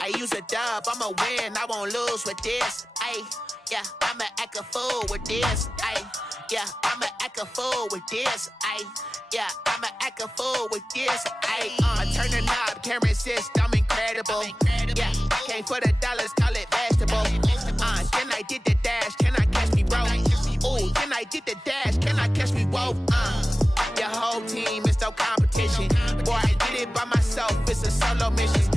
I use a dub, I'ma win, I won't lose with this. Ay, yeah, I'ma act a fool with this. Ay, yeah, I'ma act a fool with this. Ay, yeah, I'ma act a fool with this. Ay, turn the knob, can't resist, I'm incredible. Yeah, came for the dollars, call it vegetable. Then I did the dash, can I catch me, bro? Ooh, then I did the dash, can I catch me, whoa? Your whole team is no competition. Boy, I did it by myself, it's a solo mission.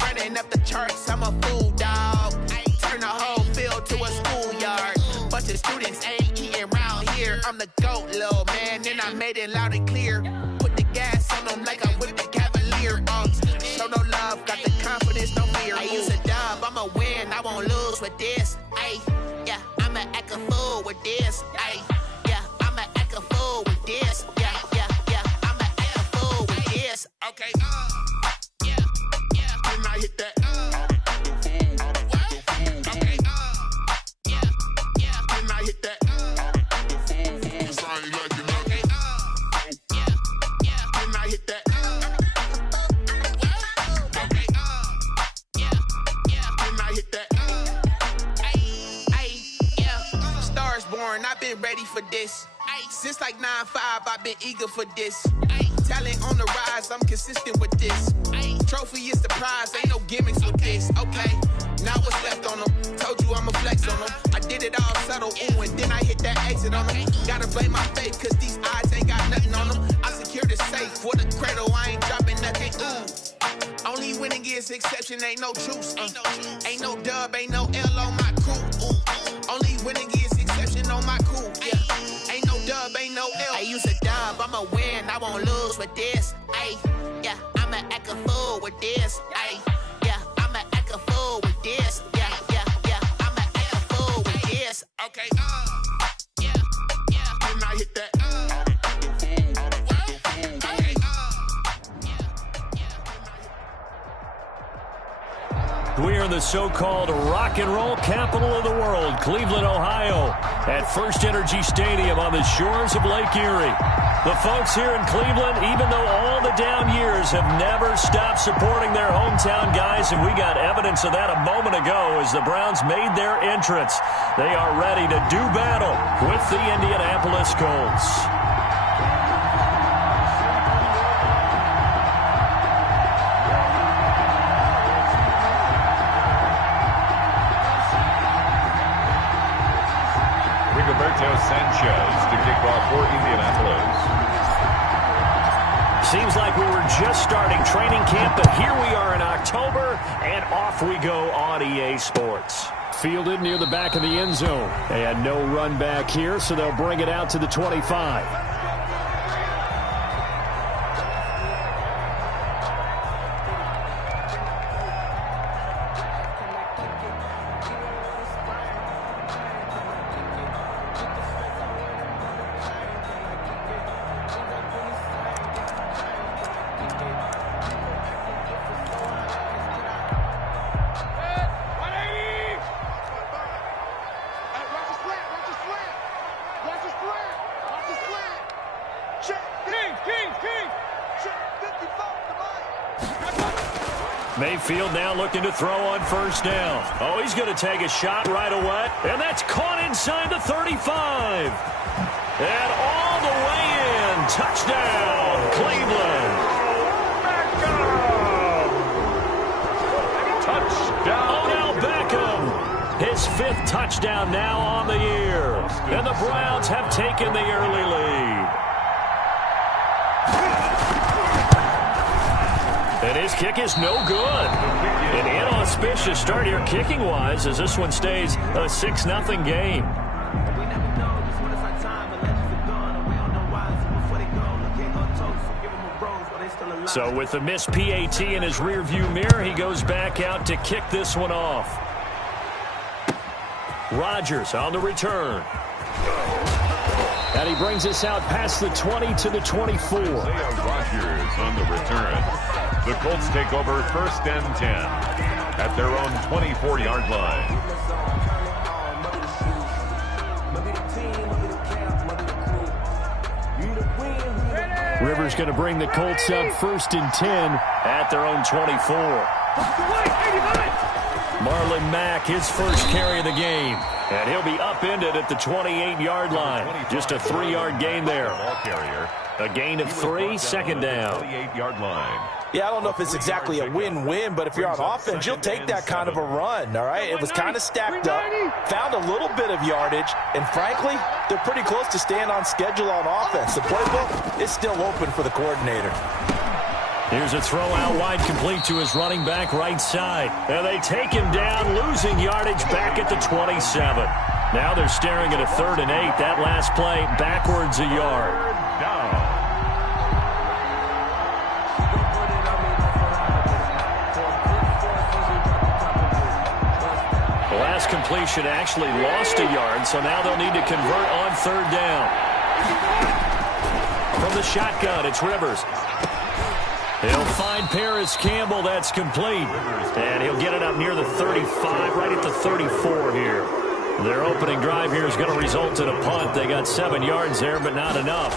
Running up the charts, I'm a fool, dog. Turn the whole field to a schoolyard. Bunch of students ain't eating round here. I'm the GOAT, little man, and I made it loud and clear. Put the gas on them like I'm with the Cavalier. Show no love, got the confidence, no fear. I use a dub, I'ma win, I won't lose with this. Ay, yeah, I'ma act a fool with this. Ay, yeah, I'ma act a fool with this. Yeah, yeah, yeah, I'ma act a fool with this. Okay, yeah, yeah, can I hit that? Okay, yeah, yeah, can I hit that? Cause I ain't like it. Okay, yeah, yeah, can I hit that? Okay, yeah, yeah, can I hit that? Ay, yeah, Stars born, I've been ready for this. Since like 9-5, I've been eager for this. Talent on the rise, I'm consistent with this. Trophy is the prize, ain't no gimmicks with this. Okay, now what's left on them? Told you I'ma flex on them. I did it all subtle, ooh, and then I hit that exit on them. Gotta blame my faith, cause these odds ain't got nothing on them. I secure the safe for the cradle, I ain't dropping nothing, ooh. Only winning is exception, ain't no truce. Ain't no dub, ain't no L on my crew. Ooh. Only winning is exception on my crew, yeah. Ain't no dub, ain't no L. I use a dub, I'ma win, I won't lose with this. Ay, yeah, I'ma act a fool with this. Ay, yeah, I'ma act a fool with this. Yeah, yeah, yeah, I'ma act a fool with this. Okay, yeah, yeah, can I hit that? Okay, We're in the so-called rock and roll capital of the world, Cleveland, Ohio, at First Energy Stadium on the shores of Lake Erie. The folks here in Cleveland, even though all the down years, have never stopped supporting their hometown guys, and we got evidence of that a moment ago as the Browns made their entrance. They are ready to do battle with the Indianapolis Colts. Sanchez to kick off for Indianapolis. Seems like we were just starting training camp, but here we are in October, and off we go on EA Sports. Fielded near the back of the end zone. And no run back here, so they'll bring it out to the 25. Mayfield now looking to throw on first down. Oh, he's going to take a shot right away. And that's caught inside the 35. And all the way in. Touchdown, Cleveland. Touchdown. Odell Beckham. His 5th touchdown now on the year. And the Browns have taken the early lead. And his kick is no good. An inauspicious start here kicking-wise as this one stays a 6-0 game. So with the missed PAT in his rearview mirror, he goes back out to kick this one off. Rodgers on the return. And he brings us out past the 20 to the 24. Rodgers on the return. The Colts take over 1st and 10 at their own 24-yard line. Rivers going to bring the Colts up 1st and 10 at their own 24. Marlon Mack, his first carry of the game. And he'll be upended at the 28-yard line. Just a 3-yard gain there. A gain of 3, second down. 28-yard line. Yeah, I don't know if it's exactly a win-win, but if you're on offense, you'll take that kind of a run, all right? It was kind of stacked up, found a little bit of yardage, and frankly, they're pretty close to staying on schedule on offense. The playbook is still open for the coordinator. Here's a throw out wide, complete to his running back right side. And they take him down, losing yardage back at the 27. Now they're staring at a 3rd and 8. That last play backwards a yard. Down. The last completion actually lost a yard, so now they'll need to convert on 3rd down. From the shotgun, it's Rivers. He'll find Paris Campbell. That's complete. And he'll get it up near the 35, right at the 34 here. Their opening drive here is going to result in a punt. They got 7 yards there, but not enough.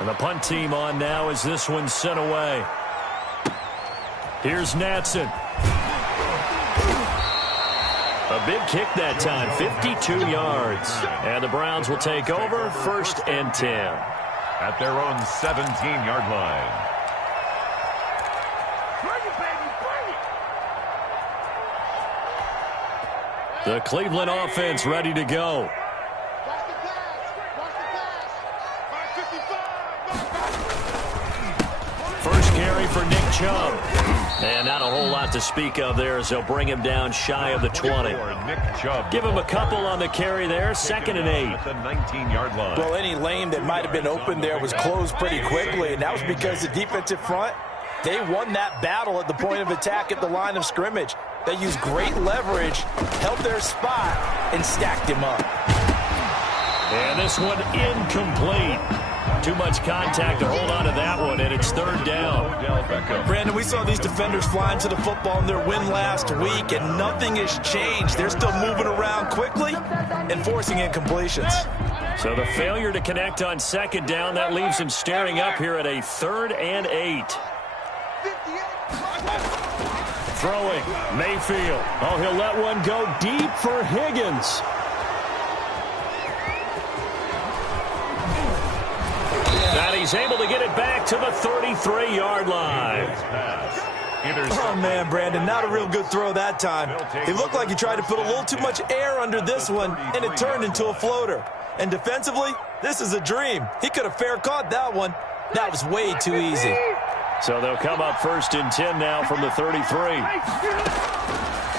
And the punt team on now as this one's sent away. Here's Natson. A big kick that time, 52 yards. And the Browns will take over, 1st and 10. At their own 17-yard line. The Cleveland offense ready to go. First carry for Nick Chubb. And not a whole lot to speak of there as they'll bring him down shy of the 20. Give him a couple on the carry there, 2nd and 8. At the 19-yard line. Well, any lane that might have been open there was closed pretty quickly, and that was because the defensive front, they won that battle at the point of attack at the line of scrimmage. They used great leverage, held their spot, and stacked him up. And this one incomplete. Too much contact to hold on to that one, and it's 3rd down. Brandon, we saw these defenders flying to the football in their win last week, and nothing has changed. They're still moving around quickly and forcing incompletions. So the failure to connect on 2nd down, that leaves him staring up here at a 3rd and 8. Throwing, Mayfield. Oh, he'll let one go deep for Higgins. And he's able to get it back to the 33-yard line. Oh, man, Brandon, not a real good throw that time. It looked like he tried to put a little too much air under this one, and it turned into a floater. And defensively, this is a dream. He could have fair caught that one. That was way too easy. So they'll come up 1st and 10 now from the 33.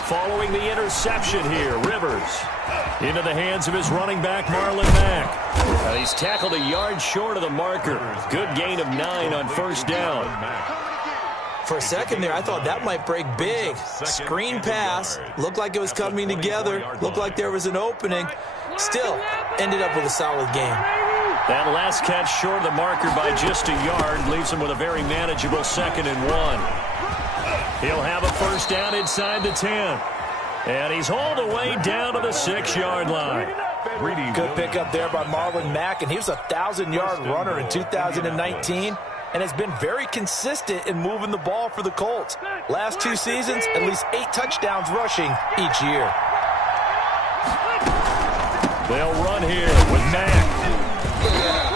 Following the interception here, Rivers into the hands of his running back, Marlon Mack. He's tackled a yard short of the marker. Good gain of 9 on 1st down. For a second there, I thought that might break big. Screen pass. Looked like it was coming together. Looked like there was an opening. Still, ended up with a solid game. That last catch short of the marker by just a yard leaves him with a very manageable 2nd and 1. He'll have a 1st down inside the 10. And he's hauled away down to the 6-yard line. Good pickup there by Marlon Mack, and he was a 1,000-yard runner in 2019 and has been very consistent in moving the ball for the Colts. Last 2 seasons, at least 8 touchdowns rushing each year. They'll run here with Mack.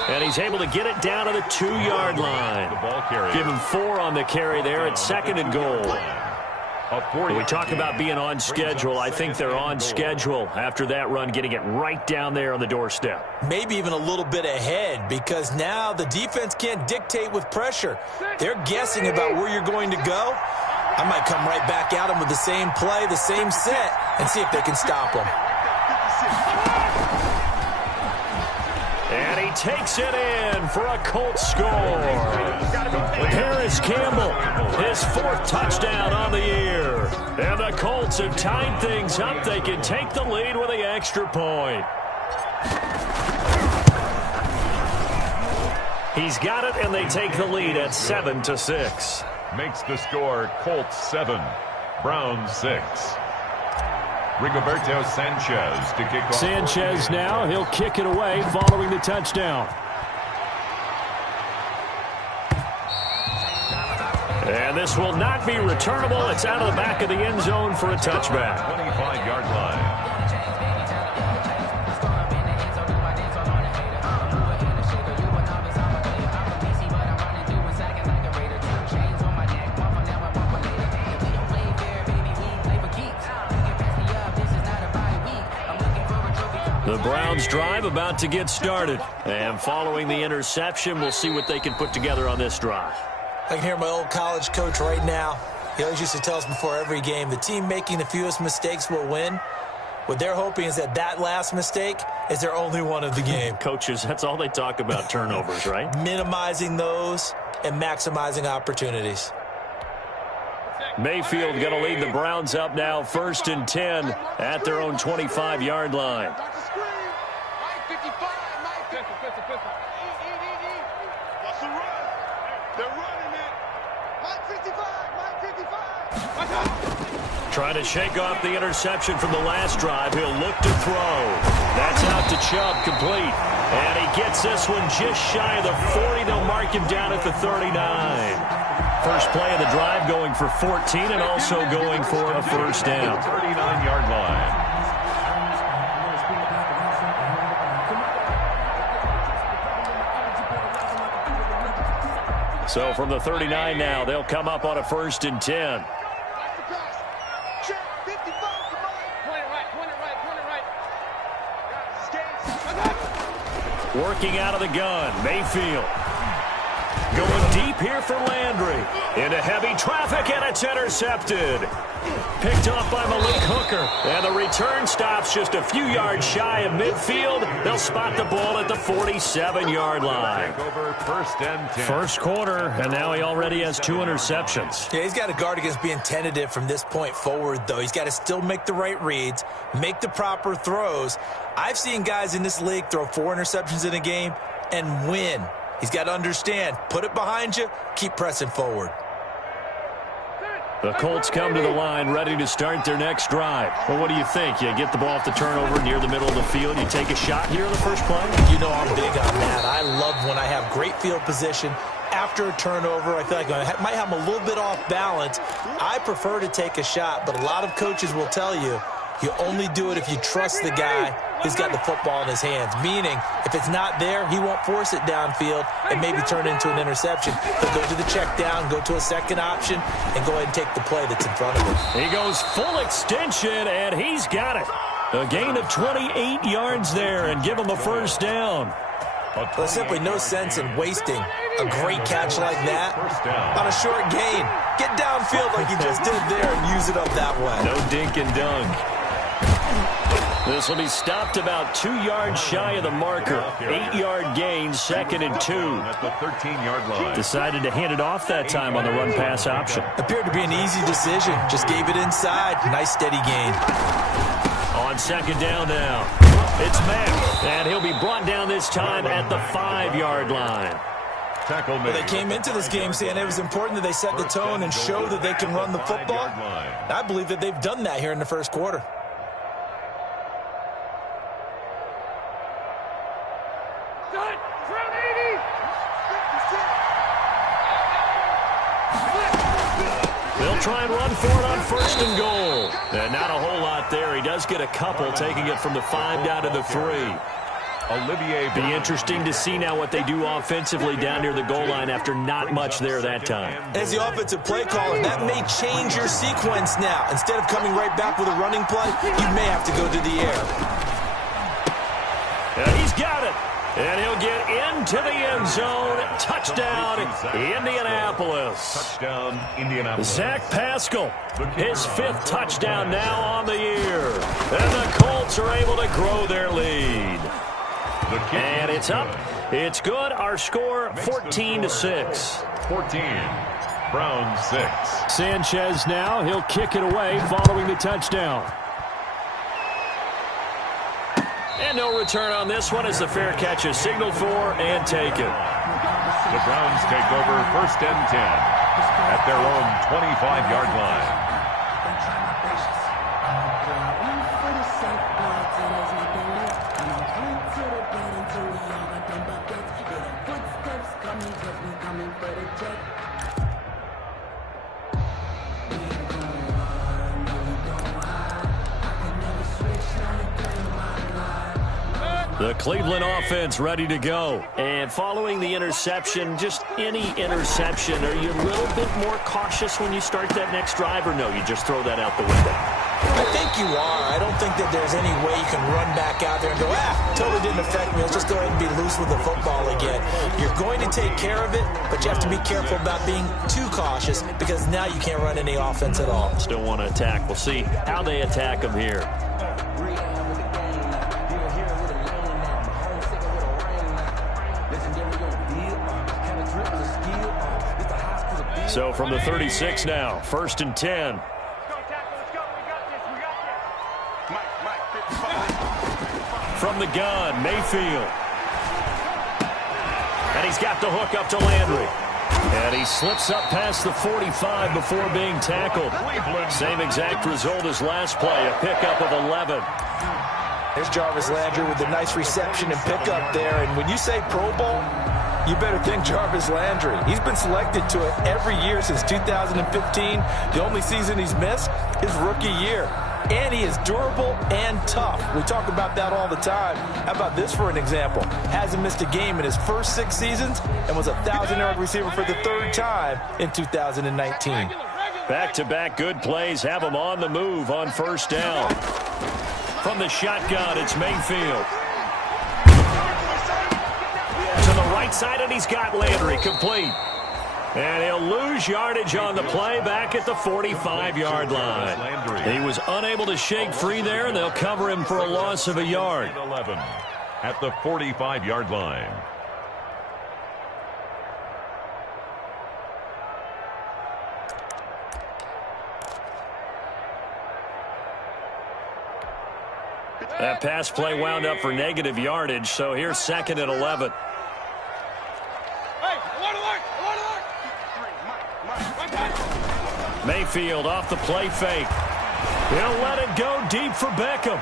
And he's able to get it down to the 2-yard line. Give him 4 on the carry there at 2nd and goal. When we talk about being on schedule, I think they're on schedule after that run, getting it right down there on the doorstep. Maybe even a little bit ahead, because now the defense can't dictate with pressure. They're guessing about where you're going to go. I might come right back at them with the same play, the same set, and see if they can stop them. And he takes it in for a Colts score. Paris Campbell, his 4th touchdown on the year. And the Colts have tied things up. They can take the lead with the extra point. He's got it, and they take the lead at 7-6. Makes the score Colts 7, Browns 6. Rigoberto Sanchez to kick off. Sanchez now, he'll kick it away following the touchdown. And this will not be returnable. It's out of the back of the end zone for a touchback. 25-yard line. The Browns drive about to get started. And following the interception, we'll see what they can put together on this drive. I can hear my old college coach right now. He always used to tell us before every game, the team making the fewest mistakes will win. What they're hoping is that last mistake is their only one of the game. Coaches, that's all they talk about, turnovers, right? Minimizing those and maximizing opportunities. Mayfield going to lead the Browns up now, 1st and 10 at their own 25-yard line. Trying to shake off the interception from the last drive. He'll look to throw. That's out to Chubb, complete. And he gets this one just shy of the 40. They'll mark him down at the 39. First play of the drive going for 14 and also going for a first down. 39-yard line. So from the 39 now, they'll come up on a 1st and 10. Working out of the gun, Mayfield. Going deep here for Landry. Into heavy traffic, and it's intercepted. Picked off by Malik Hooker. And the return stops just a few yards shy of midfield. They'll spot the ball at the 47-yard line. Over 1st and 10. First quarter, and now he already has 2 interceptions. Yeah, he's got to guard against being tentative from this point forward, though. He's got to still make the right reads, make the proper throws. I've seen guys in this league throw 4 interceptions in a game and win. He's got to understand, put it behind you, keep pressing forward. The Colts come to the line, ready to start their next drive. Well, what do you think? You get the ball off the turnover near the middle of the field. You take a shot here in the first play? You know I'm big on that. I love when I have great field position. After a turnover, I feel like I might have them a little bit off balance. I prefer to take a shot, but a lot of coaches will tell you, you only do it if you trust the guy who's got the football in his hands. Meaning, if it's not there, he won't force it downfield and maybe turn it into an interception. He'll go to the check down, go to a second option, and go ahead and take the play that's in front of him. He goes full extension, and he's got it. A gain of 28 yards there, and give him a first down. There's simply no sense in wasting a great catch like that on a short gain. Get downfield like you just did there and use it up that way. No dink and dunk. This will be stopped about 2 yards shy of the marker. 8-yard gain, 2nd and 2. At the 13-yard line. Decided to hand it off that time on the run-pass option. Appeared to be an easy decision. Just gave it inside. Nice steady gain. On 2nd down now, it's Mack, and he'll be brought down this time at the 5-yard line. Tackle made. Well, they came into this game saying it was important that they set the tone and show that they can run the football. I believe that they've done that here in the first quarter. They'll try and run for it on 1st and goal. And not a whole lot there. He does get a couple, taking it from the 5 down to the 3. Olivier. Be interesting to see now what they do offensively down near the goal line after not much there that time. As the offensive play caller, that may change your sequence now. Instead of coming right back with a running play, you may have to go to the air. And he's got it. And he'll get into the end zone. Touchdown, Indianapolis. Touchdown, Indianapolis. Zach Pascal, his 5th touchdown now on the year. And the Colts are able to grow their lead. And it's up. It's good. Our score, 14-6. 14. Browns 6. Sanchez now. He'll kick it away following the touchdown. And no return on this one as the fair catch is signaled for and taken. The Browns take over 1st and 10 at their own 25-yard line. The Cleveland offense ready to go. And following the interception, just any interception, are you a little bit more cautious when you start that next drive, or no, you just throw that out the window? I think you are. I don't think that there's any way you can run back out there and go, totally didn't affect me. Let's just go ahead and be loose with the football again. You're going to take care of it, but you have to be careful about being too cautious because now you can't run any offense at all. Still want to attack. We'll see how they attack them here. So from the 36 now, 1st and 10. From the gun, Mayfield. And he's got the hook up to Landry. And he slips up past the 45 before being tackled. Same exact result as last play, a pickup of 11. There's Jarvis Landry with a nice reception and pickup there. And when you say Pro Bowl, you better think Jarvis Landry. He's been selected to it every year since 2015. The only season he's missed, his rookie year. And he is durable and tough. We talk about that all the time. How about this for an example? Hasn't missed a game in his first 6 seasons and was a 1,000-yard receiver for the 3rd time in 2019. Back-to-back good plays have him on the move on 1st down. From the shotgun, it's Mayfield. To the right side, and he's got Landry complete. And he'll lose yardage on the play back at the 45-yard line. He was unable to shake free there, and they'll cover him for a loss of a yard. 11 at the 45-yard line. That pass play wound up for negative yardage, so here's 2nd and 11. Mayfield off the play fake. He'll let it go deep for Beckham.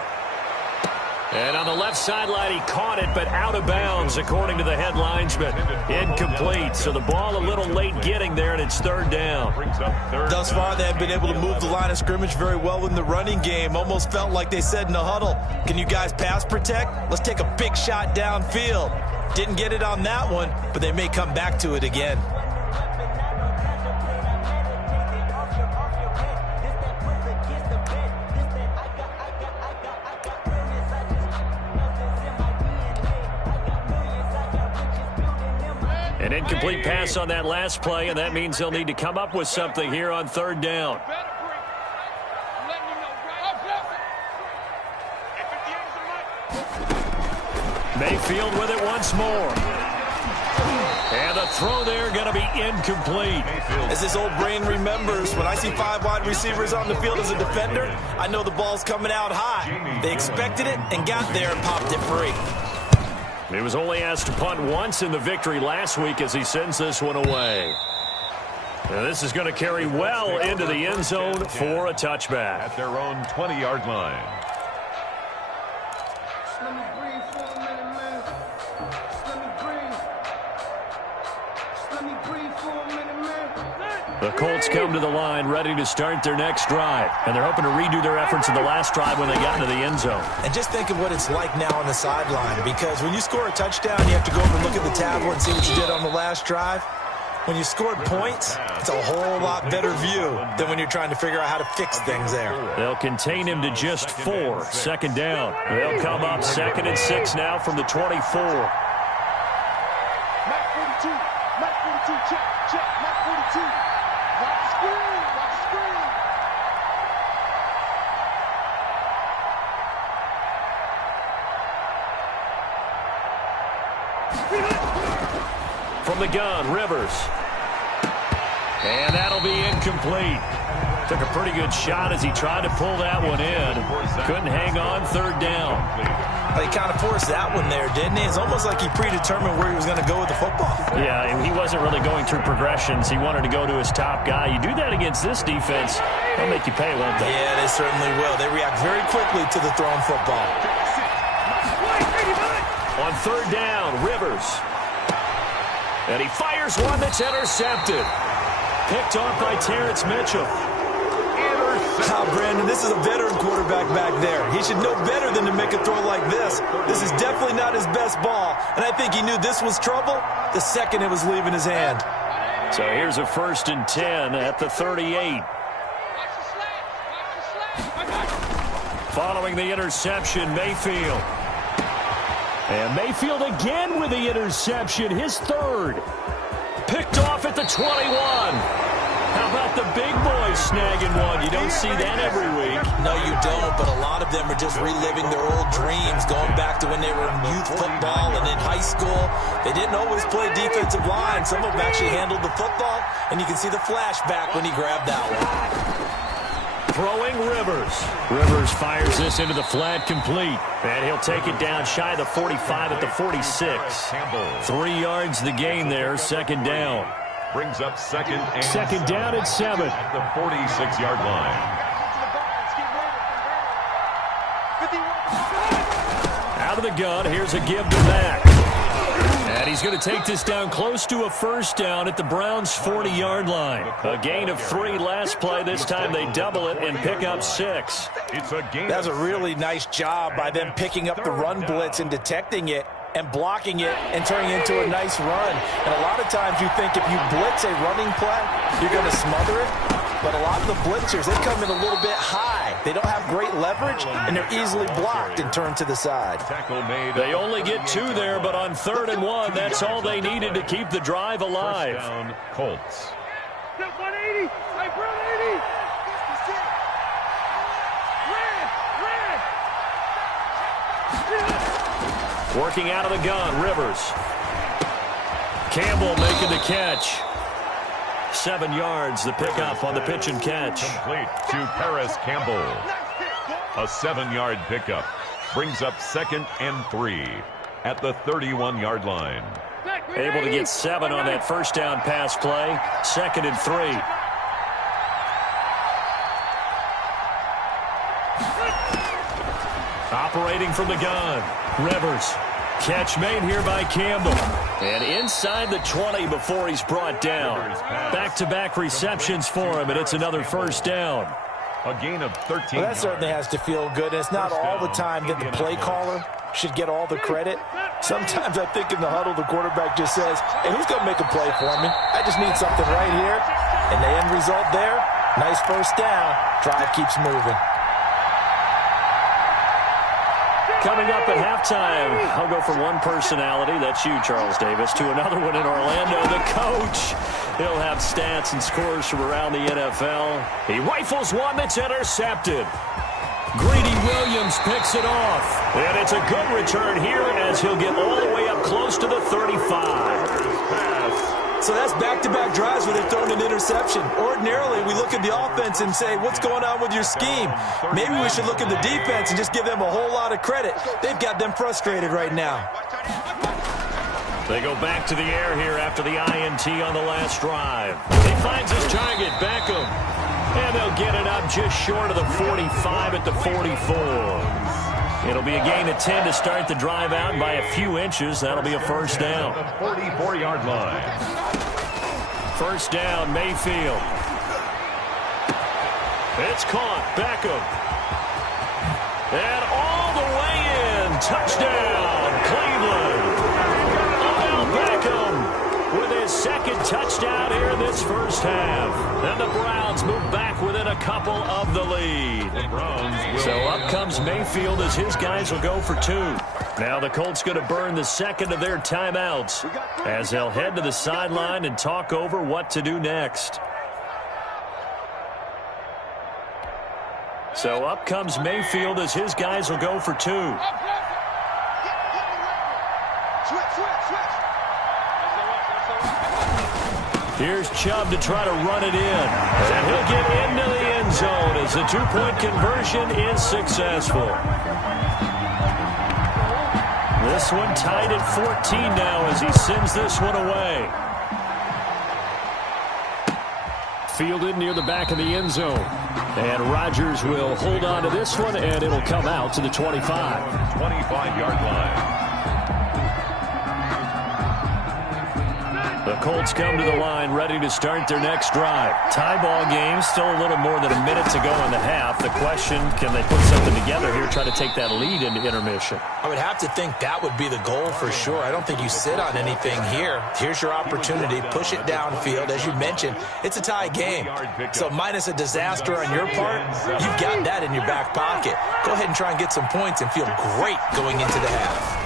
And on the left sideline, he caught it, but out of bounds, according to the head linesman. Incomplete, so the ball a little late getting there, and it's 3rd down. Thus far, they have been able to move the line of scrimmage very well in the running game. Almost felt like they said in the huddle, can you guys pass protect? Let's take a big shot downfield. Didn't get it on that one, but they may come back to it again. An incomplete pass on that last play, and that means they'll need to come up with something here on 3rd down. Mayfield with it once more. And the throw there going to be incomplete. As his old brain remembers, when I see 5 wide receivers on the field as a defender, I know the ball's coming out high. They expected it and got there and popped it free. He was only asked to punt once in the victory last week as he sends this one away. And this is going to carry well into the end zone for a touchback. At their own 20-yard line. The Colts come to the line ready to start their next drive. And they're hoping to redo their efforts in the last drive when they got into the end zone. And just think of what it's like now on the sideline. Because when you score a touchdown, you have to go over and look at the tablet and see what you did on the last drive. When you scored points, it's a whole lot better view than when you're trying to figure out how to fix things there. They'll contain him to just 4. 2nd down. They'll come up 2nd and 6 now from the 24. Mike 42. Mike 42. Check. Mike 42. Watch the screen. From the gun, Rivers. And that'll be incomplete. Took a pretty good shot as he tried to pull that one in. Couldn't hang on 3rd down. He kind of forced that one there, didn't he? It's almost like he predetermined where he was going to go with the football. Yeah, and he wasn't really going through progressions. He wanted to go to his top guy. You do that against this defense, they'll make you pay, won't they? Yeah, they certainly will. They react very quickly to the thrown football. On 3rd down, Rivers. And he fires one that's intercepted. Picked off by Terrence Mitchell. Wow, Brandon, this is a veteran quarterback back there. He should know better than to make a throw like this. This is definitely not his best ball, and I think he knew this was trouble the second it was leaving his hand. So here's a 1st and 10 at the 38. Following the interception, Mayfield. And Mayfield again with the interception, his 3rd. Picked off at the 21. How about the big boys snagging one? You don't see that every week. No, you don't, but a lot of them are just reliving their old dreams, going back to when they were in youth football and in high school. They didn't always play defensive line. Some of them actually handled the football, and you can see the flashback when he grabbed that one. Throwing Rivers. Rivers fires this into the flat, complete. And he'll take it down shy of the 45 at the 46. 3 yards the gain there, 2nd down. Brings up second down at 7. At the 46-yard line. Out of the gun, here's a give to Mack. And he's going to take this down close to a 1st down at the Browns' 40-yard line. A gain of 3 last play. This time they double it and pick up 6. That's a really nice job by them picking up the run blitz and detecting it and blocking it and turning it into a nice run. And a lot of times you think if you blitz a running play, you're going to smother it. But a lot of the blitzers, they come in a little bit high. They don't have great leverage, and they're easily blocked and turned to the side. They only get 2 there, but on 3rd and 1, that's all they needed to keep the drive alive. First down, Colts. 180. Hey, bro, 80. Working out of the gun, Rivers. Campbell making the catch. 7 yards, the pickup on the pitch and catch. Complete to Paris Campbell. A 7-yard pickup. Brings up 2nd and 3 at the 31-yard line. Able to get 7 on that 1st down pass play. 2nd and 3. Operating from the gun, Rivers. Catch made here by Campbell. And inside the 20 before he's brought down. Back-to-back receptions for him, and it's another 1st down. A gain of 13 Well, that certainly has to feel good. It's not all the time that the play caller should get all the credit. Sometimes I think in the huddle, the quarterback just says, hey, who's going to make a play for me? I just need something right here. And the end result there, nice 1st down. Drive keeps moving. Coming up at halftime, I'll go from one personality, that's you, Charles Davis, to another one in Orlando, the coach. He'll have stats and scores from around the NFL. He rifles one that's intercepted. Greedy Williams picks it off. And it's a good return here as he'll get all the way up close to the 35. So that's back-to-back drives where they've thrown an interception. Ordinarily, we look at the offense and say, what's going on with your scheme? Maybe we should look at the defense and just give them a whole lot of credit. They've got them frustrated right now. They go back to the air here after the INT on the last drive. He finds his target, Beckham. And they'll get it up just short of the 45 at the 44. It'll be a gain of 10 to start the drive out by a few inches. That'll be a 1st down. The 44-yard line. 1st down, Mayfield. It's caught, Beckham. And all the way in. Touchdown, Cleveland. Odell Beckham with his 2nd touchdown here in this 1st half. And the Browns move back within a couple of the lead. So up comes Mayfield as his guys will go for 2. Now the Colts going to burn the 2nd of their timeouts as they'll head to the sideline and talk over what to do next. So up comes Mayfield as his guys will go for 2. Here's Chubb to try to run it in. And he'll get into the end zone as the 2-point conversion is successful. This one tied at 14 now as he sends this one away. Fielded near the back of the end zone. And Rodgers will hold on to this one, and it'll come out to the 25. 25-yard line. The Colts come to the line ready to start their next drive. Tie ball game, still a little more than a minute to go in the half. The question, can they put something together here, try to take that lead into intermission? I would have to think that would be the goal for sure. I don't think you sit on anything here. Here's your opportunity. Push it downfield. As you mentioned, it's a tie game. So minus a disaster on your part, you've got that in your back pocket. Go ahead and try and get some points and feel great going into the half.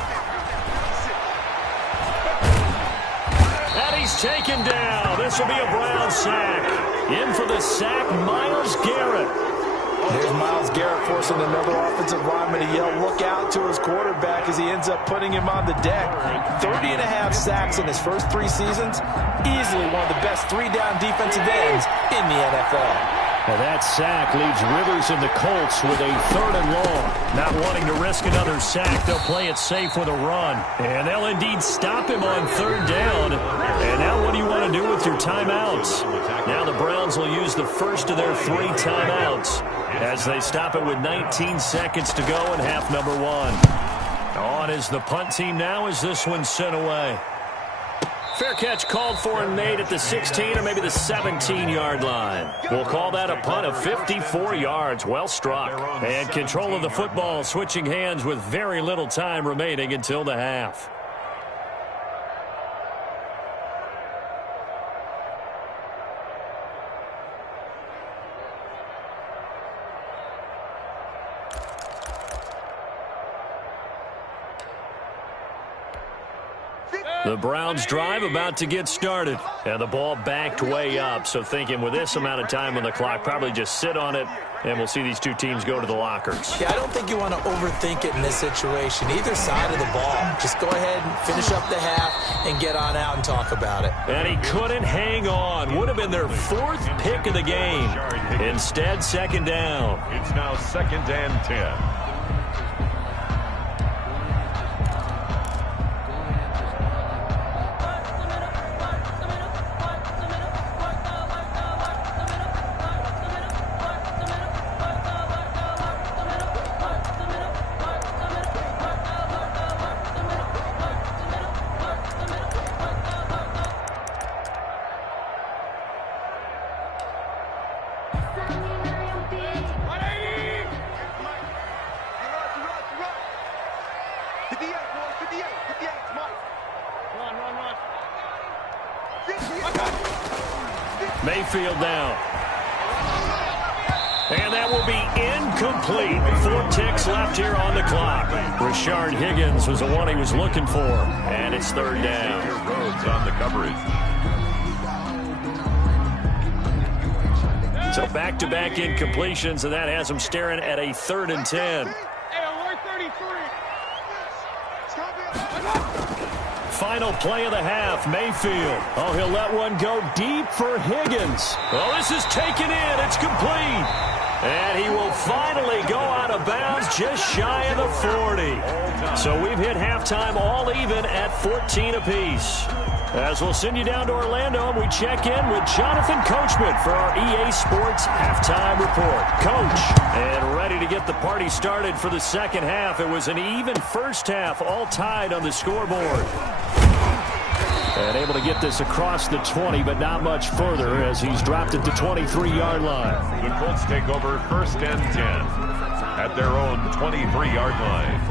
He's taken down. This will be a Brown sack. In for the sack, Myles Garrett. There's Myles Garrett forcing another offensive lineman to yell, look out to his quarterback as he ends up putting him on the deck. 30.5 sacks in his first 3 seasons. Easily one of the best 3-down defensive ends in the NFL. Now that sack leaves Rivers and the Colts with a 3rd and long. Not wanting to risk another sack, they'll play it safe with a run. And they'll indeed stop him on 3rd down. And now what do you want to do with your timeouts? Now the Browns will use the first of their 3 timeouts as they stop it with 19 seconds to go in half number 1. On is the punt team now as this one's sent away. Fair catch called for and made at the 16 or maybe the 17-yard line. We'll call that a punt of 54 yards. Well struck. And control of the football switching hands with very little time remaining until the half. The Browns drive about to get started. And the ball backed way up. So thinking with this amount of time on the clock, probably just sit on it, and we'll see these two teams go to the lockers. Yeah, I don't think you want to overthink it in this situation. Either side of the ball. Just go ahead and finish up the half and get on out and talk about it. And he couldn't hang on. Would have been their 4th pick of the game. Instead, 2nd down. It's now 2nd and 10. Mayfield down. And that will be incomplete. 4 ticks left here on the clock. Rashard Higgins was the one he was looking for. And it's 3rd down. Rhodes on the coverage. So back-to-back incompletions, and that has him staring at a 3rd and 10. Final play of the half, Mayfield. Oh, he'll let one go deep for Higgins. Oh, this is taken in. It's complete. And he will finally go out of bounds just shy of the 40. So we've hit halftime all even at 14 apiece. As we'll send you down to Orlando, and we check in with Jonathan Coachman for our EA Sports Halftime Report. Coach, and ready to get the party started for the second half. It was an even first half, all tied on the scoreboard. And able to get this across the 20, but not much further as he's dropped it to 23-yard line. The Colts take over 1st and 10 at their own 23-yard line.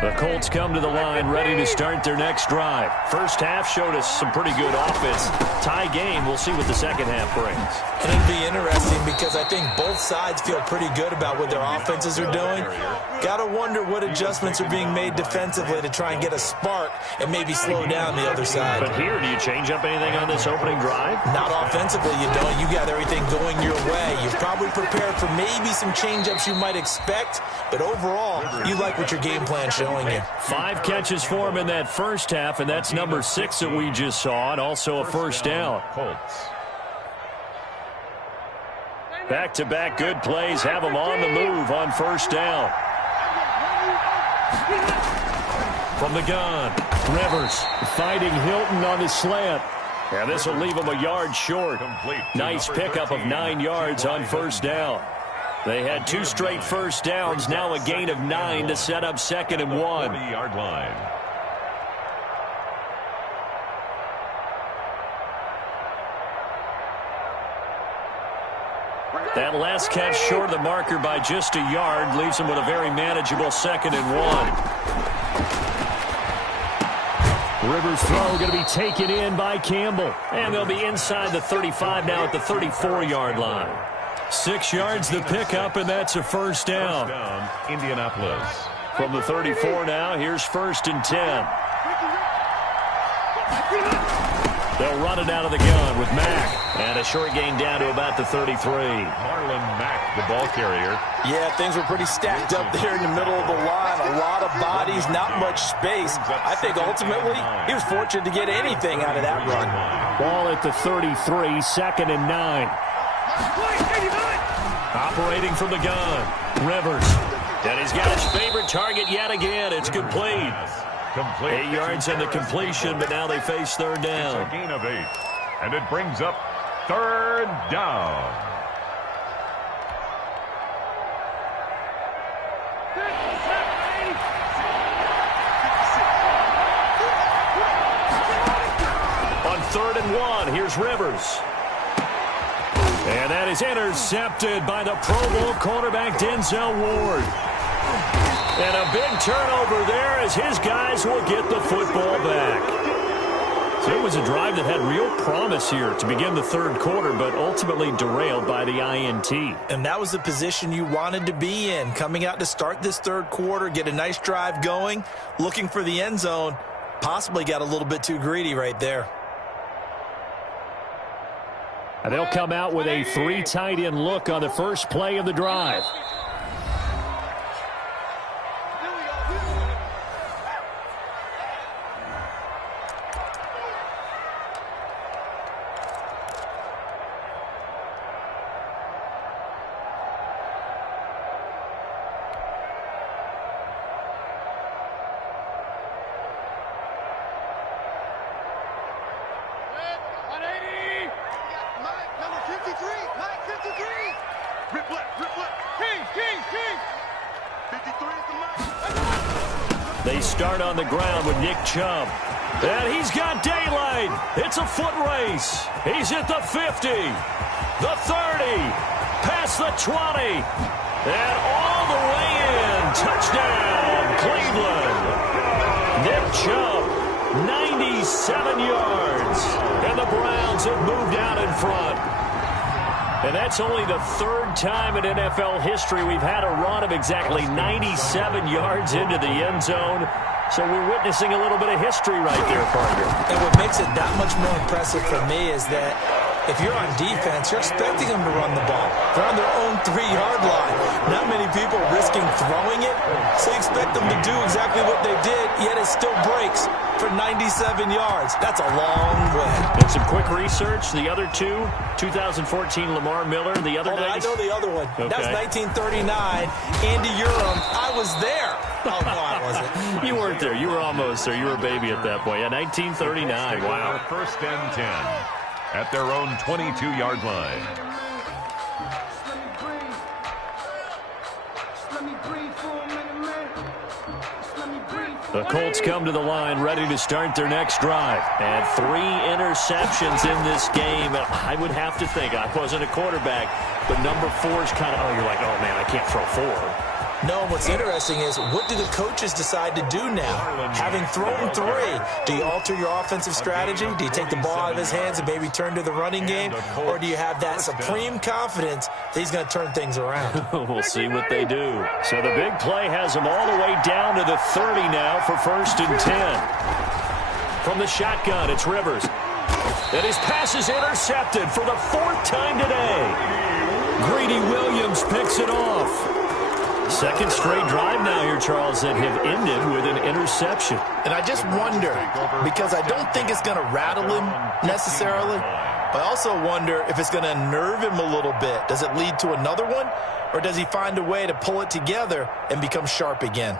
The Colts come to the line ready to start their next drive. First half showed us some pretty good offense. Tie game, we'll see what the second half brings. And it'll be interesting because I think both sides feel pretty good about what their offenses are doing. Got to wonder what adjustments are being made defensively to try and get a spark and maybe slow down the other side. But here, do you change up anything on this opening drive? Not offensively, you don't. You got everything going your way. You're probably prepared for maybe some change-ups you might expect, but overall, you like what your game plan showing you. 5 catches for him in that first half, and that's number 6 that we just saw, and also a first down. Colts. Back-to-back good plays have him on the move on first down. From the gun, Rivers fighting Hilton on the slant. And this will leave him a yard short. Nice pickup of 9 yards on first down. They had 2 straight first downs, now a gain of 9 to set up 2nd and 1. 40-yard line. That last catch short of the marker by just a yard leaves him with a very manageable 2nd and 1. Rivers' throw going to be taken in by Campbell. And they'll be inside the 35 now at the 34-yard line. 6 yards the pickup, and that's a first down. First down, Indianapolis. From the 34 now, here's 1st and 10. They'll run it out of the gun with Mack. And a short gain down to about the 33. Marlon Mack, the ball carrier. Yeah, things were pretty stacked up there in the middle of the line. A lot of bodies, not much space. I think ultimately he was fortunate to get anything out of that run. Ball at the 33, 2nd and 9. Operating from the gun, Rivers. And he's got his favorite target yet again. It's complete. 8 yards on the completion, but now they face 3rd down. It's a gain of 8. And it brings up 3rd down. On 3rd and 1, here's Rivers. And that is intercepted by the Pro Bowl cornerback Denzel Ward. And a big turnover there as his guys will get the football back. So it was a drive that had real promise here to begin the 3rd quarter, but ultimately derailed by the INT. And that was the position you wanted to be in, coming out to start this 3rd quarter, get a nice drive going, looking for the end zone. Possibly got a little bit too greedy right there. And they'll come out with a 3 tight end look on the first play of the drive. They start on the ground with Nick Chubb. And he's got daylight. It's a foot race. He's at the 50, the 30, past the 20, and all the way in. Touchdown, Cleveland. Nick Chubb, 97 yards. And the Browns have moved out in front. And that's only the 3rd time in NFL history we've had a run of exactly 97 yards into the end zone. So we're witnessing a little bit of history right there, partner. And what makes it that much more impressive for me is that if you're on defense, you're expecting them to run the ball. They're on their own 3-yard line. Not many people risking throwing it, so you expect them to do exactly what they did, yet it still breaks for 97 yards. That's a long way. And some quick research. The other two, 2014 Lamar Miller, the other I know the other one. Okay. That was 1939. Andy Urim. I was there. Oh, no, I wasn't. You weren't there. You were almost there. You were a baby at that point. Yeah, 1939. Wow. 1st and 10 at their own 22-yard line. The Colts come to the line ready to start their next drive. And 3 interceptions in this game. I would have to think, I wasn't a quarterback, but number 4 is kind of, you're like, oh, man, I can't throw 4. No, what's interesting is what do the coaches decide to do now? Having thrown 3, do you alter your offensive strategy? Do you take the ball out of his hands and maybe turn to the running game? Or do you have that supreme confidence that he's going to turn things around? We'll see what they do. So the big play has them all the way down to the 30 now for 1st and 10. From the shotgun, it's Rivers. And his pass is intercepted for the 4th time today. Greedy Williams picks it off. 2nd straight drive now here, Charles, that have ended with an interception. And I just wonder, because I don't think it's going to rattle him necessarily, but I also wonder if it's going to nerve him a little bit. Does it lead to another one, or does he find a way to pull it together and become sharp again?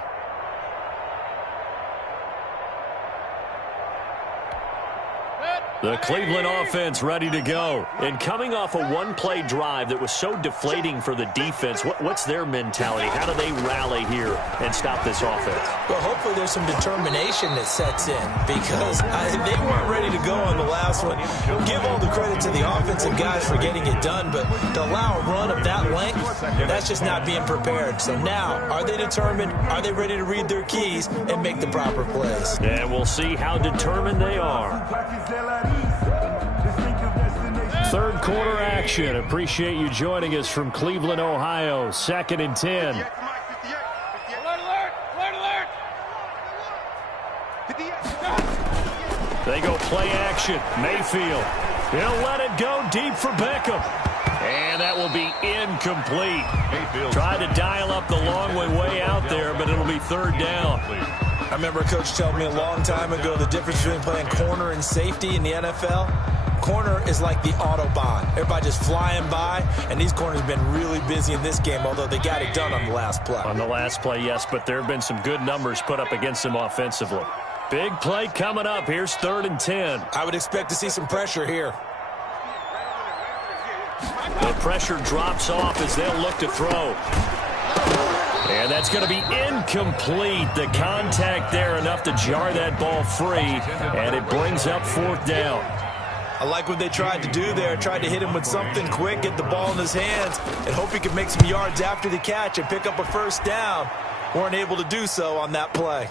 The Cleveland offense ready to go. And coming off a one-play drive that was so deflating for the defense, what's their mentality? How do they rally here and stop this offense? Well, hopefully there's some determination that sets in because they weren't ready to go on the last one. Give all the credit to the offensive guys for getting it done, but to allow a run of that length, that's just not being prepared. So now, are they determined? Are they ready to read their keys and make the proper plays? And we'll see how determined they are. Third quarter action. Appreciate you joining us from Cleveland, Ohio. 2nd and 10. They go play action. Mayfield. He'll let it go deep for Beckham. And that will be incomplete. Tried to dial up the long way out there, but it'll be 3rd down. I remember a coach telling me a long time ago the difference between playing corner and safety in the NFL. Corner is like the Autobahn. Everybody just flying by, and these corners have been really busy in this game, although they got it done on the last play. On the last play, yes, but there have been some good numbers put up against them offensively. Big play coming up. Here's 3rd and 10. I would expect to see some pressure here. The pressure drops off as they'll look to throw. And that's going to be incomplete. The contact there enough to jar that ball free, and it brings up 4th down. I like what they tried to do there. Tried to hit him with something quick, get the ball in his hands, and hope he could make some yards after the catch and pick up a 1st down. Weren't able to do so on that play.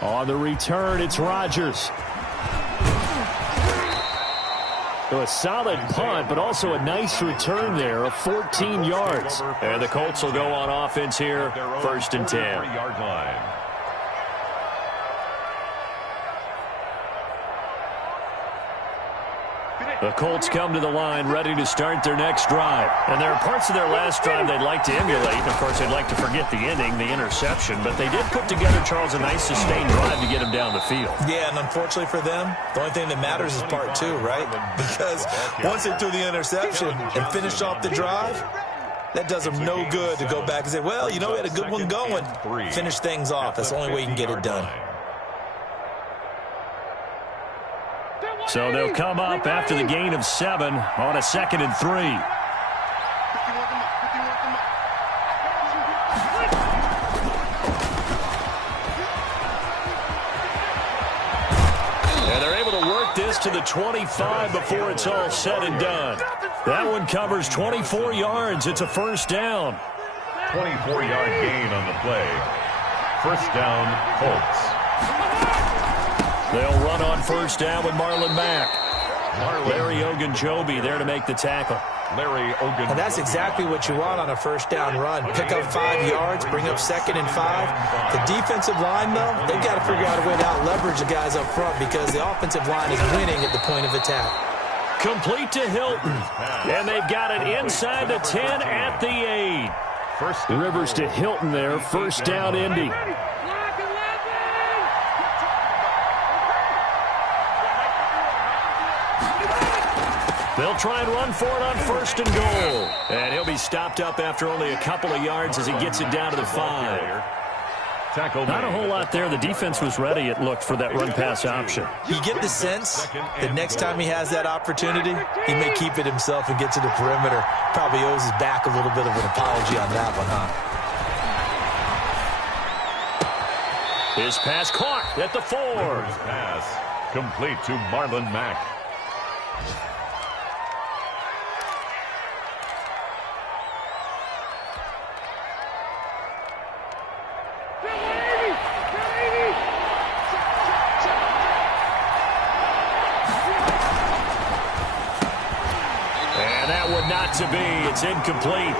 On the return, it's Rodgers. So a solid punt, but also a nice return there of 14 yards. And the Colts will go on offense here, 1st and 10. The Colts come to the line ready to start their next drive. And there are parts of their last drive they'd like to emulate. Of course, they'd like to forget the ending, the interception. But they did put together, Charles, a nice sustained drive to get him down the field. Yeah, and unfortunately for them, the only thing that matters is part 2, right? Because once they threw the interception and finished off the drive, that does them no good to go back and say, well, you know, we had a good one going. Finish things off. That's the only way you can get it done. So they'll come up after the gain of 7 on a 2nd and 3. And they're able to work this to the 25 before it's all said and done. That one covers 24 yards. It's a 1st down. 24-yard gain on the play. 1st down, Colts. They'll run on 1st down with Marlon Mack. Larry Ogunjobi there to make the tackle. And that's exactly what you want on a 1st down run. Pick up 5 yards, bring up 2nd and 5. The defensive line, though, they've got to figure out a way to out-leverage the guys up front because the offensive line is winning at the point of attack. Complete to Hilton. And they've got it inside the 10 at the 8. Rivers to Hilton there. 1st down, Indy. They'll try and run for it on 1st and goal. And he'll be stopped up after only a couple of yards as he gets it down to the 5. Not a whole lot there. The defense was ready, it looked, for that run-pass option. You get the sense that next time he has that opportunity, he may keep it himself and get to the perimeter. Probably owes his back a little bit of an apology on that one, huh? His pass caught at the 4. Pass complete to Marlon Mack. Not to be. It's incomplete.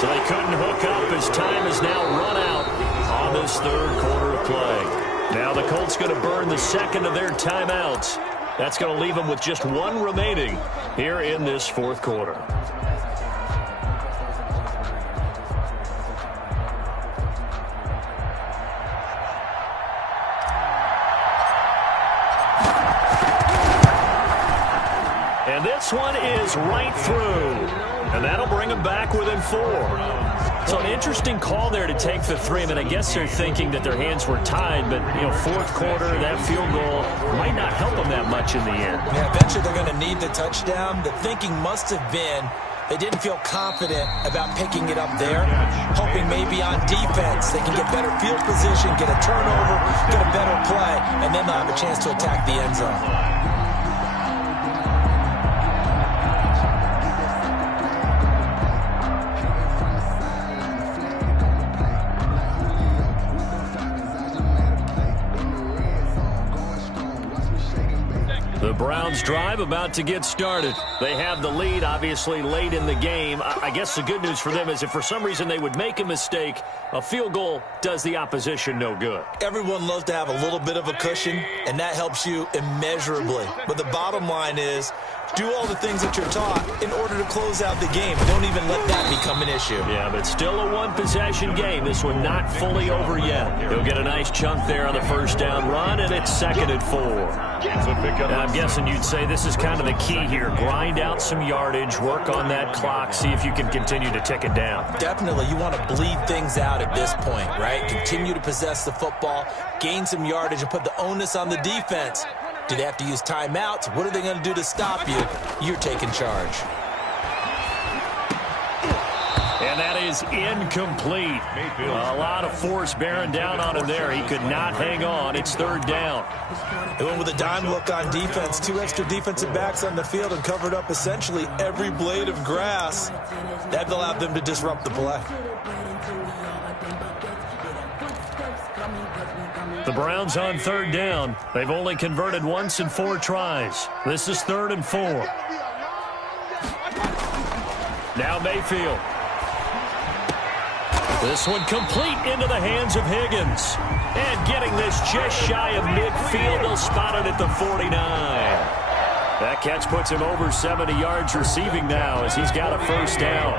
So they couldn't hook up as time is now run out on this 3rd quarter of play. Now the Colts going to burn the 2nd of their timeouts. That's going to leave them with just 1 remaining here in this 4th quarter. And this one is right through. And that'll bring them back within 4. So an interesting call there to take the 3. I mean, I guess they're thinking that their hands were tied, but, you know, fourth quarter, that field goal might not help them that much in the end. Yeah, eventually they're going to need the touchdown. The thinking must have been they didn't feel confident about picking it up there, hoping maybe on defense they can get better field position, get a turnover, get a better play, and then they'll have a chance to attack the end zone. The Browns drive about to get started. They have the lead, obviously, late in the game. I guess the good news for them is if for some reason they would make a mistake, a field goal does the opposition no good. Everyone loves to have a little bit of a cushion, and that helps you immeasurably. But the bottom line is, do all the things that you're taught in order to close out the game. Don't even let that become an issue. Yeah, but still a one-possession game. This one not fully over yet. He'll get a nice chunk there on the first down run, and it's 2nd and 4. Now, I'm guessing you'd say this is kind of the key here. Grind out some yardage, work on that clock, see if you can continue to tick it down. Definitely. You want to bleed things out at this point, right? Continue to possess the football, gain some yardage, and put the onus on the defense. Do they have to use timeouts? What are they going to do to stop you? You're taking charge. And that is incomplete. A lot of force bearing down on him there. He could not hang on. It's 3rd down. They went with a dime look on defense. 2 extra defensive backs on the field and covered up essentially every blade of grass. That allowed them to disrupt the play. The Browns on 3rd down. They've only converted once in 4 tries. This is 3rd and 4. Now Mayfield. This one complete into the hands of Higgins. And getting this just shy of midfield. They'll spot it at the 49. That catch puts him over 70 yards receiving now as he's got a first down.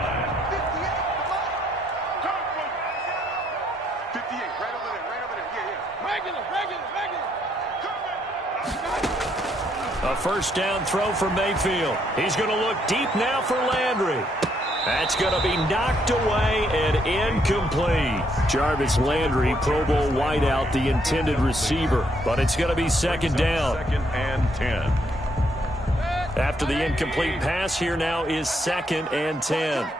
A first down throw for Mayfield. He's going to look deep now for Landry. That's going to be knocked away and incomplete. Jarvis Landry, Pro Bowl wideout, the intended receiver. But it's going to be 2nd down. 2nd and 10. After the incomplete pass, here now is 2nd and 10.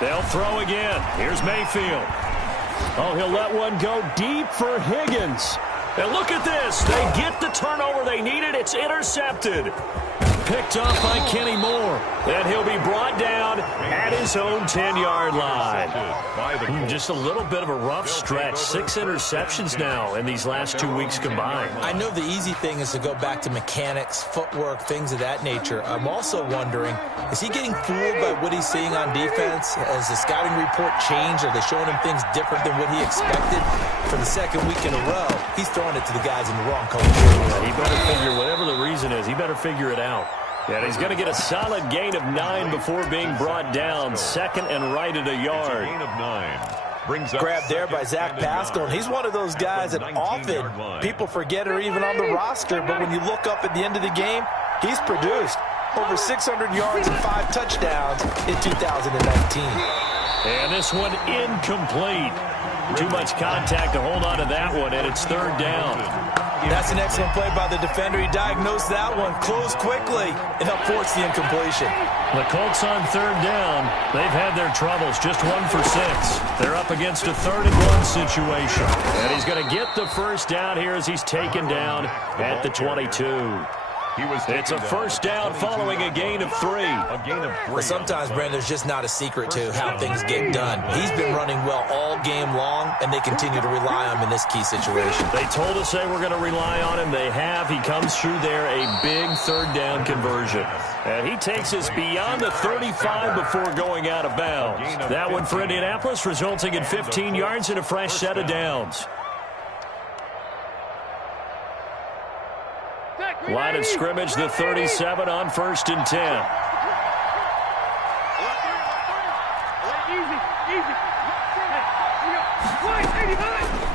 They'll throw again. Here's Mayfield. Oh, he'll let one go deep for Higgins. And look at this. They get the turnover they needed. It's intercepted. Picked off by Kenny Moore. Then he'll be brought down at his own 10-yard line. Just a little bit of a rough stretch. 6 interceptions now in these last 2 weeks combined. I know the easy thing is to go back to mechanics, footwork, things of that nature. I'm also wondering, is he getting fooled by what he's seeing on defense? Has the scouting report changed? Are they showing him things different than what he expected? For the 2nd week in a row, he's throwing it to the guys in the wrong color. Yeah, he better figure, whatever the reason is, he better figure it out. And he's going to get a solid gain of 9 before being brought down. 2nd and right at a yard. Gain of 9. Brings up grabbed there by Zach Pascal, and he's one of those guys that often people forget are even on the roster, but when you look up at the end of the game, he's produced over 600 yards and 5 touchdowns in 2019. And this one incomplete. Too much contact to hold on to that one, and it's 3rd down. That's an excellent play by the defender. He diagnosed that one, closed quickly, and helped force the incompletion. The Colts on 3rd down. They've had their troubles, just 1 for 6. They're up against a 3rd and 1 situation. And he's going to get the first down here as he's taken down at the 22. It's a first down following a gain of 3. But sometimes, Brandon, there's just not a secret to how things get done. He's been running well all game long, and they continue to rely on him in this key situation. They told us they were going to rely on him. They have. He comes through there, a big 3rd down conversion. And he takes us beyond the 35 before going out of bounds. That one for Indianapolis, resulting in 15 yards and a fresh set of downs. Line of scrimmage, the 37 on 1st and 10.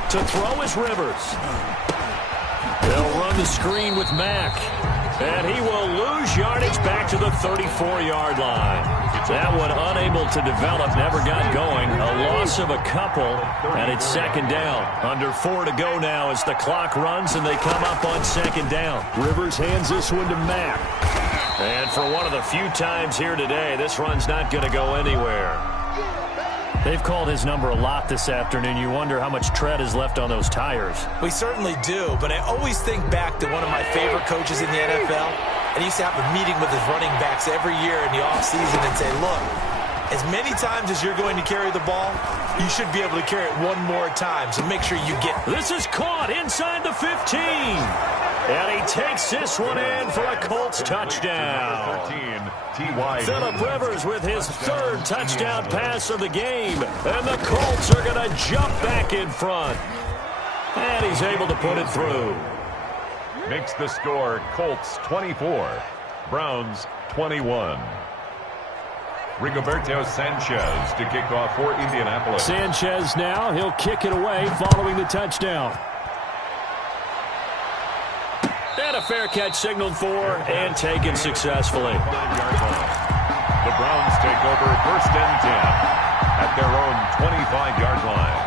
To throw is Rivers. They'll run the screen with Mack. And he will lose yardage back to the 34-yard line. That one unable to develop, never got going. A loss of a couple, and it's second down. Under 4 to go now as the clock runs, and they come up on second down. Rivers hands this one to Mack. And for one of the few times here today, this run's not going to go anywhere. They've called his number a lot this afternoon. You wonder how much tread is left on those tires. We certainly do, but I always think back to one of my favorite coaches in the NFL. And he used to have a meeting with his running backs every year in the offseason and say, look, as many times as you're going to carry the ball, you should be able to carry it one more time, so make sure you get it. This is caught inside the 15. And he takes this one in for a Colts touchdown. Phillip Rivers with his third touchdown pass of the game. And the Colts are going to jump back in front. And he's able to put it through. Makes the score Colts 24, Browns 21. Rigoberto Sanchez to kick off for Indianapolis. Sanchez now, he'll kick it away following the touchdown. And a fair catch signaled for and taken successfully. The Browns take over 1st and 10 at their own 25-yard line.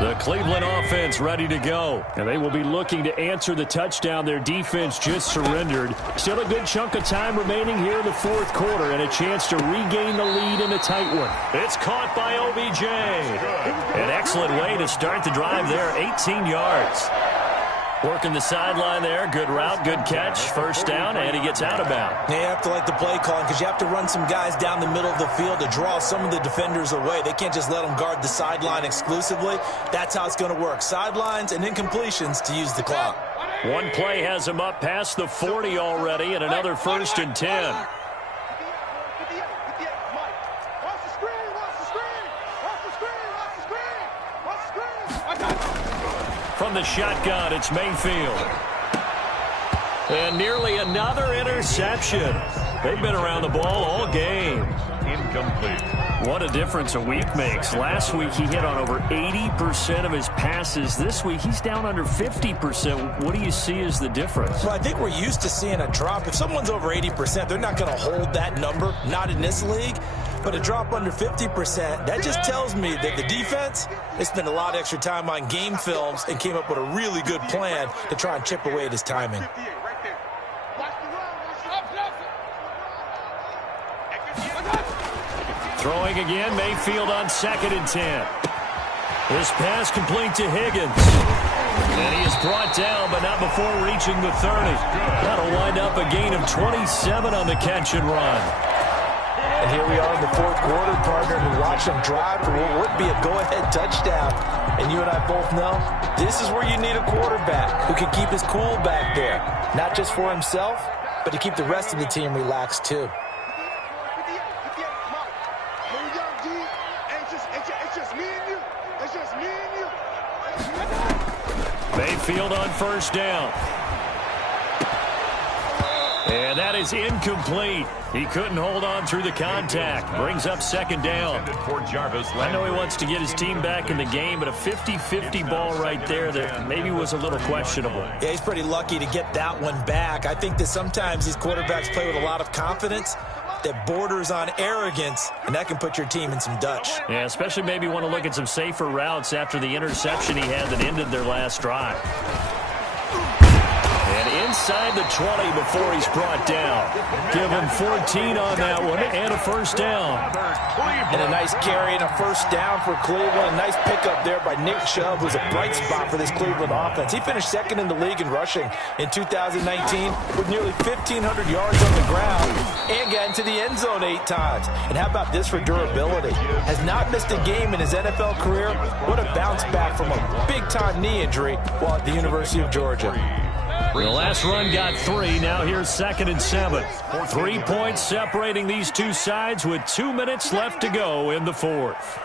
The Cleveland offense ready to go. And they will be looking to answer the touchdown their defense just surrendered. Still a good chunk of time remaining here in the fourth quarter and a chance to regain the lead in a tight one. It's caught by OBJ. An excellent way to start the drive there, 18 yards. Working the sideline there. Good route, good catch. First down, and he gets out of bounds. You have to like the play calling because you have to run some guys down the middle of the field to draw some of the defenders away. They can't just let them guard the sideline exclusively. That's how it's going to work. Sidelines and incompletions to use the clock. One play has him up past the 40 already, and another 1st and 10. From the shotgun, it's Mayfield. And nearly another interception. They've been around the ball all game. Incomplete. What a difference a week makes. Last week he hit on over 80% of his passes. This week he's down under 50%. What do you see as the difference? Well, I think we're used to seeing a drop. If someone's over 80%, they're not going to hold that number. Not in this league. But a drop under 50%, that just tells me that the defense, they spent a lot of extra time on game films and came up with a really good plan to try and chip away at his timing. Throwing again, Mayfield on 2nd and 10. This pass complete to Higgins. And he is brought down, but not before reaching the 30. That'll wind up a gain of 27 on the catch and run. And here we are in the fourth quarter, partner, and watch them drive for what would be a go-ahead touchdown. And you and I both know this is where you need a quarterback who can keep his cool back there. Not just for himself, but to keep the rest of the team relaxed too. Mayfield on 1st down. And that is incomplete. He couldn't hold on through the contact. Brings up 2nd down. I know he wants to get his team back in the game, but a 50-50 ball right there that maybe was a little questionable. Yeah, he's pretty lucky to get that one back. I think that sometimes these quarterbacks play with a lot of confidence that borders on arrogance, and that can put your team in some Dutch. Yeah, especially maybe want to look at some safer routes after the interception he had that ended their last drive. And inside the 20 before he's brought down. Give him 14 on that one and a 1st down. And a nice carry and a 1st down for Cleveland. A nice pickup there by Nick Chubb, who's a bright spot for this Cleveland offense. He finished 2nd in the league in rushing in 2019 with nearly 1,500 yards on the ground and got into the end zone 8 times. And how about this for durability? Has not missed a game in his NFL career. What a bounce back from a big-time knee injury while at the University of Georgia. The last run got 3. Now here's 2nd and 7. 3 points separating these two sides with 2 minutes left to go in the fourth.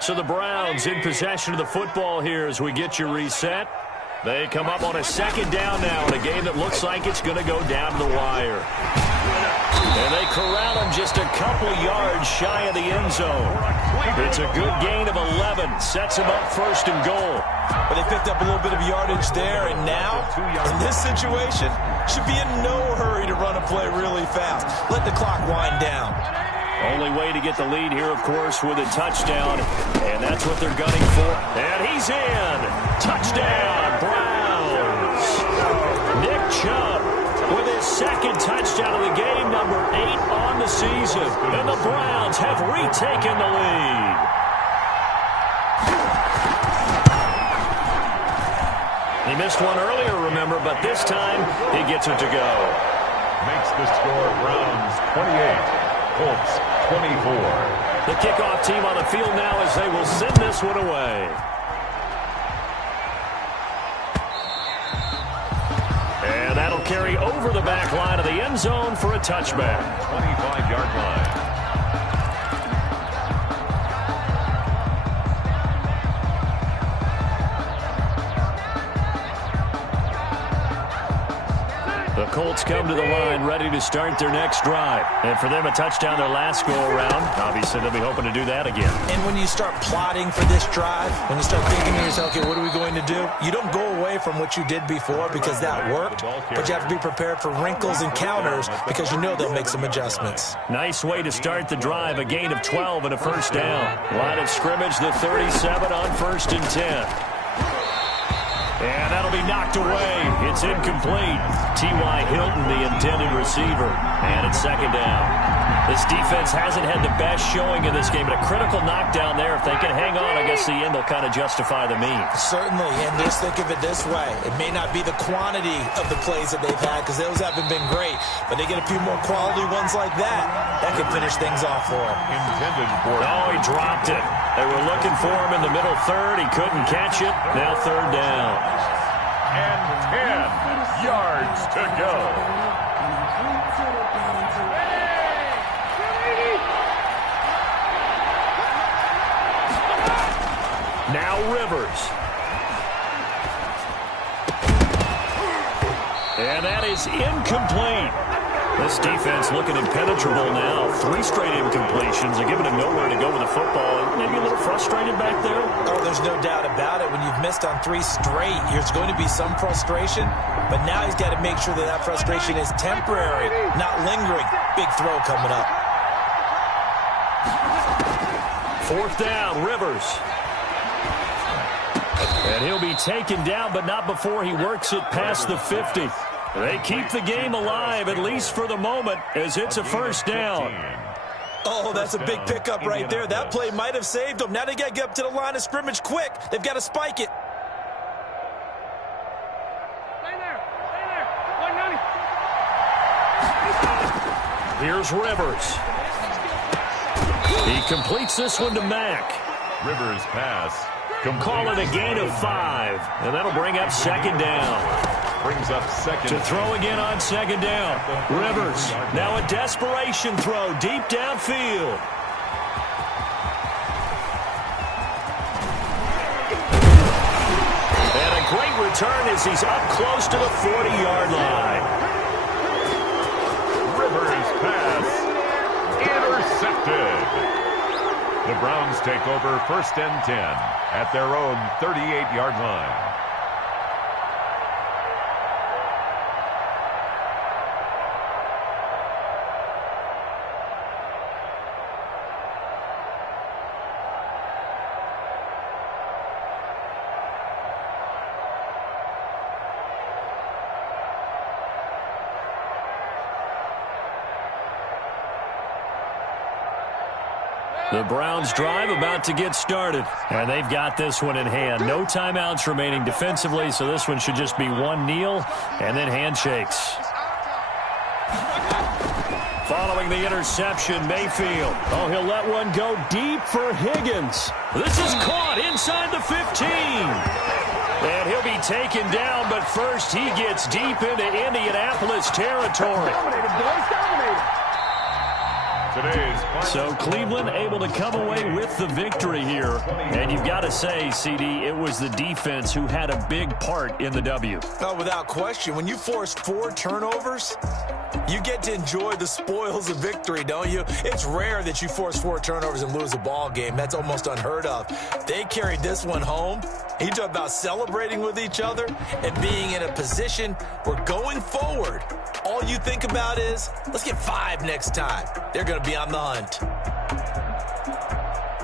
So the Browns in possession of the football here as we get you reset. They come up on a 2nd down now in a game that looks like it's going to go down to the wire. And they corral him just a couple yards shy of the end zone. It's a good gain of 11. Sets him up first and goal. But they picked up a little bit of yardage there, and now, in this situation, should be in no hurry to run a play really fast. Let the clock wind down. Only way to get the lead here, of course, with a touchdown, and that's what they're gunning for. And he's in. Touchdown, Browns. Nick Chubb with his second touchdown of the game, number 8 on the season. And the Browns have retaken the lead. He missed one earlier, remember, but this time he gets it to go. Makes the score Browns 28, Colts 24. The kickoff team on the field now as they will send this one away. And that'll carry over the back line of the end zone for a touchback. 25-yard line. The Colts come to the line ready to start their next drive. And for them, a touchdown their last go-around. Obviously, they'll be hoping to do that again. And when you start plotting for this drive, when you start thinking to yourself, okay, what are we going to do? You don't go away from what you did before because that worked, but you have to be prepared for wrinkles and counters because you know they'll make some adjustments. Nice way to start the drive, a gain of 12 and a first down. Line of scrimmage, the 37 on 1st and 10. And that'll be knocked away. It's incomplete. T.Y. Hilton, the intended receiver. And it's second down. This defense hasn't had the best showing in this game, but a critical knockdown there. If they can hang on, I guess the end will kind of justify the means. Certainly, and just think of it this way. It may not be the quantity of the plays that they've had because those haven't been great, but they get a few more quality ones like that. That could finish things off for them. Intended for. Oh, he dropped it. They were looking for him in the middle third. He couldn't catch it. Now third down. And 10 yards to go. Now Rivers. And that is incomplete. This defense looking impenetrable now. 3 straight incompletions. They're giving him nowhere to go with the football. Maybe a little frustrated back there. Oh, there's no doubt about it. When you've missed on 3 straight, there's going to be some frustration. But now he's got to make sure that that frustration is temporary, not lingering. Big throw coming up. 4th down, Rivers. And he'll be taken down, but not before he works it past the 50. They keep the game alive, at least for the moment, as it's a first down. Oh, that's a big pickup right there. That play might have saved them. Now they got to get up to the line of scrimmage quick. They've got to spike it. Stay there. Stay there. 190. Here's Rivers. He completes this one to Mack. Rivers pass. Call it a gain of 5, and that'll bring up second down. Brings up second. To throw again on second down. Rivers, now a desperation throw deep downfield. And a great return as he's up close to the 40-yard line. Rivers pass. Intercepted. The Browns take over 1st and 10 at their own 38-yard line. The Browns drive about to get started, and they've got this one in hand. No timeouts remaining defensively, so this one should just be one kneel and then handshakes. Following the interception, Mayfield. Oh, he'll let one go deep for Higgins. This is caught inside the 15. And he'll be taken down, but first he gets deep into Indianapolis territory. Dominated, boys. Dominated. So Cleveland able to come away with the victory here. And you've got to say, CD, it was the defense who had a big part in the W. No, without question. When you force 4 turnovers, you get to enjoy the spoils of victory, don't you? It's rare that you force 4 turnovers and lose a ball game. That's almost unheard of. They carried this one home. You talk about celebrating with each other and being in a position where going forward, all you think about is, let's get 5 next time. They're going to be on the hunt.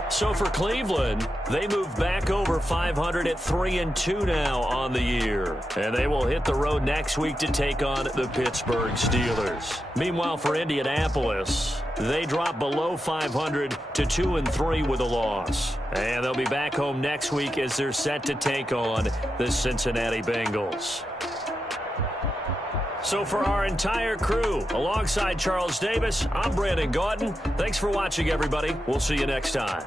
So for Cleveland, they move back over 500 at 3-2 now on the year. And they will hit the road next week to take on the Pittsburgh Steelers. Meanwhile, for Indianapolis, they drop below 500 to 2-3 with a loss. And they'll be back home next week as they're set to take on the Cincinnati Bengals. So for our entire crew, alongside Charles Davis, I'm Brandon Gaudin. Thanks for watching, everybody. We'll see you next time.